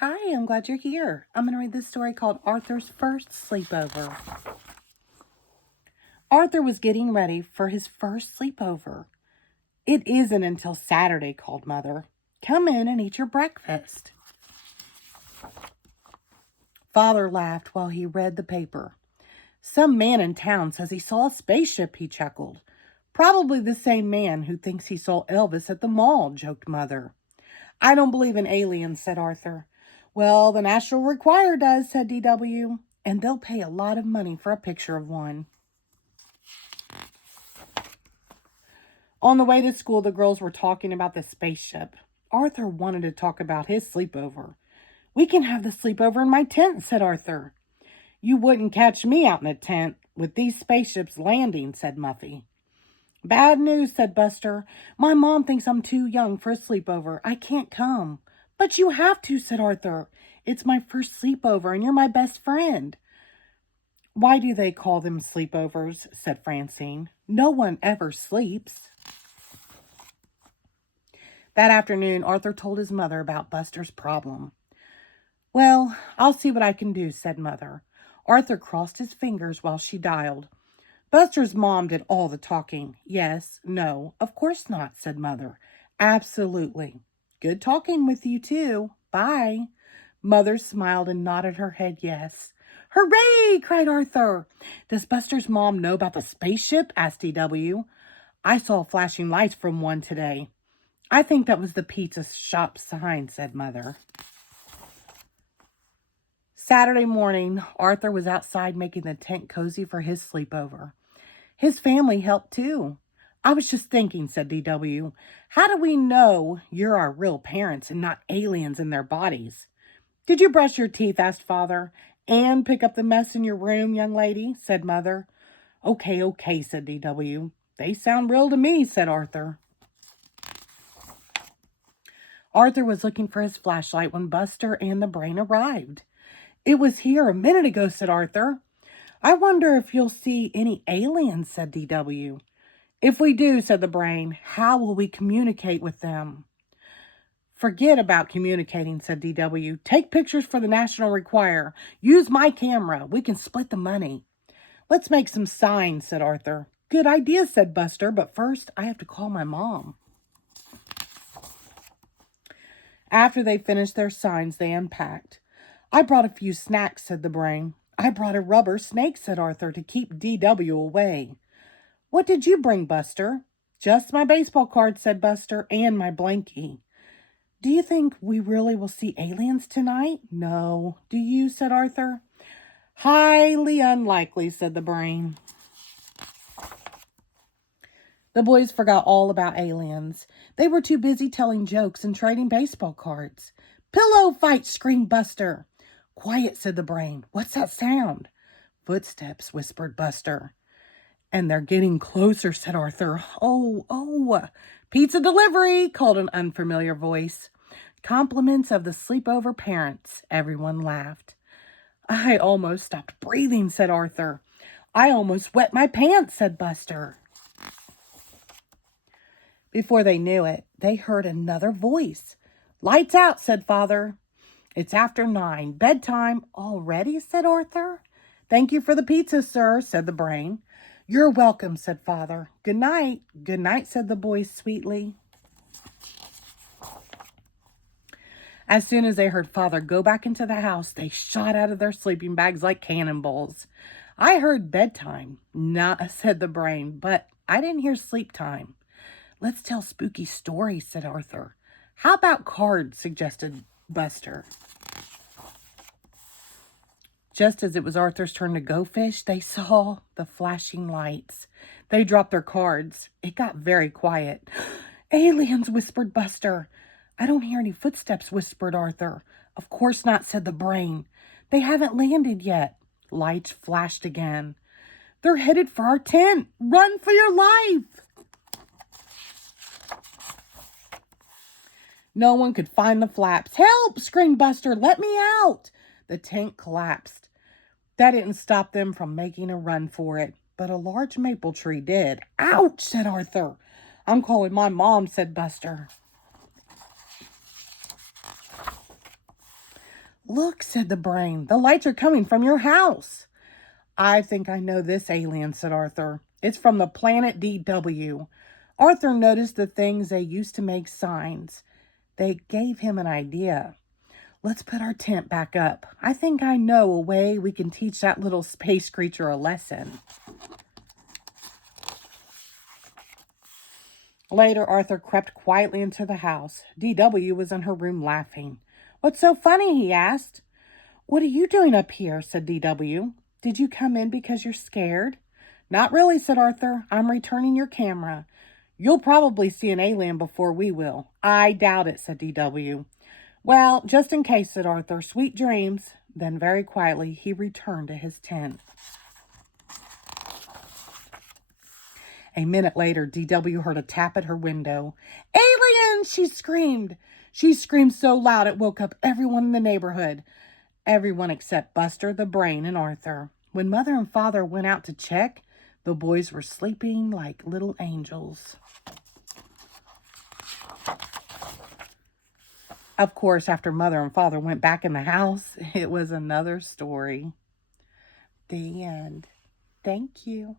Hi, I'm glad you're here. I'm going to read this story called Arthur's First Sleepover. Arthur was getting ready for his first sleepover. It isn't until Saturday, called Mother. Come in and eat your breakfast. Father laughed while he read the paper. Some man in town says he saw a spaceship, he chuckled. Probably the same man who thinks he saw Elvis at the mall, joked Mother. I don't believe in aliens, said Arthur. Well, the National Require does, said D.W., and they'll pay a lot of money for a picture of one. On the way to school, the girls were talking about the spaceship. Arthur wanted to talk about his sleepover. We can have the sleepover in my tent, said Arthur. You wouldn't catch me out in a tent with these spaceships landing, said Muffy. Bad news, said Buster. My mom thinks I'm too young for a sleepover. I can't come. But you have to, said Arthur. It's my first sleepover and you're my best friend. Why do they call them sleepovers, said Francine. No one ever sleeps. That afternoon, Arthur told his mother about Buster's problem. Well, I'll see what I can do, said Mother. Arthur crossed his fingers while she dialed. Buster's mom did all the talking. Yes, no, of course not, said Mother. Absolutely. Good talking with you, too. Bye. Mother smiled and nodded her head yes. Hooray! Cried Arthur. Does Buster's mom know about the spaceship? Asked D.W. I saw flashing lights from one today. I think that was the pizza shop sign, said Mother. Saturday morning, Arthur was outside making the tent cozy for his sleepover. His family helped too. I was just thinking, said D.W., how do we know you're our real parents and not aliens in their bodies? Did you brush your teeth? Asked Father. And pick up the mess in your room, young lady, said Mother. Okay, said D.W. They sound real to me, said Arthur. Arthur was looking for his flashlight when Buster and the Brain arrived. It was here a minute ago, said Arthur. I wonder if you'll see any aliens, said D.W. If we do, said the Brain, how will we communicate with them? Forget about communicating, said D.W. Take pictures for the National Require. Use my camera. We can split the money. Let's make some signs, said Arthur. Good idea, said Buster, but first I have to call my mom. After they finished their signs, they unpacked. I brought a few snacks, said the Brain. I brought a rubber snake, said Arthur, to keep D.W. away. What did you bring, Buster? Just my baseball card, said Buster, and my blankie. Do you think we really will see aliens tonight? No. Do you, said Arthur. Highly unlikely, said the Brain. The boys forgot all about aliens. They were too busy telling jokes and trading baseball cards. Pillow fight, screamed Buster. Quiet, said the Brain. What's that sound? Footsteps, whispered Buster. And they're getting closer, said Arthur. Oh, pizza delivery, called an unfamiliar voice. Compliments of the sleepover parents. Everyone laughed. I almost stopped breathing, said Arthur. I almost wet my pants, said Buster. Before they knew it, they heard another voice. Lights out, said Father. It's after 9. Bedtime already, said Arthur. Thank you for the pizza, sir, said the Brain. You're welcome, said Father. Good night. Good night, said the boys sweetly. As soon as they heard Father go back into the house, they shot out of their sleeping bags like cannonballs. I heard bedtime, said the Brain, but I didn't hear sleep time. Let's tell spooky stories, said Arthur. How about cards, suggested Buster. Just as it was Arthur's turn to go fish, they saw the flashing lights. They dropped their cards. It got very quiet. Aliens, whispered Buster. I don't hear any footsteps, whispered Arthur. Of course not, said the Brain. They haven't landed yet. Lights flashed again. They're headed for our tent. Run for your life. No one could find the flaps. Help, screamed Buster. Let me out. The tent collapsed. That didn't stop them from making a run for it, but a large maple tree did. Ouch, said Arthur. I'm calling my mom, said Buster. Look, said the brain, the lights are coming from your house. I think I know this alien, said Arthur. It's from the planet DW. Arthur noticed the things they used to make signs. They gave him an idea. Let's put our tent back up. I think I know a way we can teach that little space creature a lesson. Later, Arthur crept quietly into the house. DW was in her room laughing. What's so funny? He asked. What are you doing up here? Said DW. Did you come in because you're scared? Not really, said Arthur. I'm returning your camera. You'll probably see an alien before we will. I doubt it, said DW. Well, just in case, said Arthur. Sweet dreams. Then very quietly he returned to his tent. A minute later, DW heard a tap at her window. Aliens! She screamed. She screamed so loud it woke up everyone in the neighborhood. Everyone except Buster, the brain, and Arthur. When Mother and Father went out to check, the boys were sleeping like little angels. Of course, after Mother and Father went back in the house, it was another story. The end. Thank you.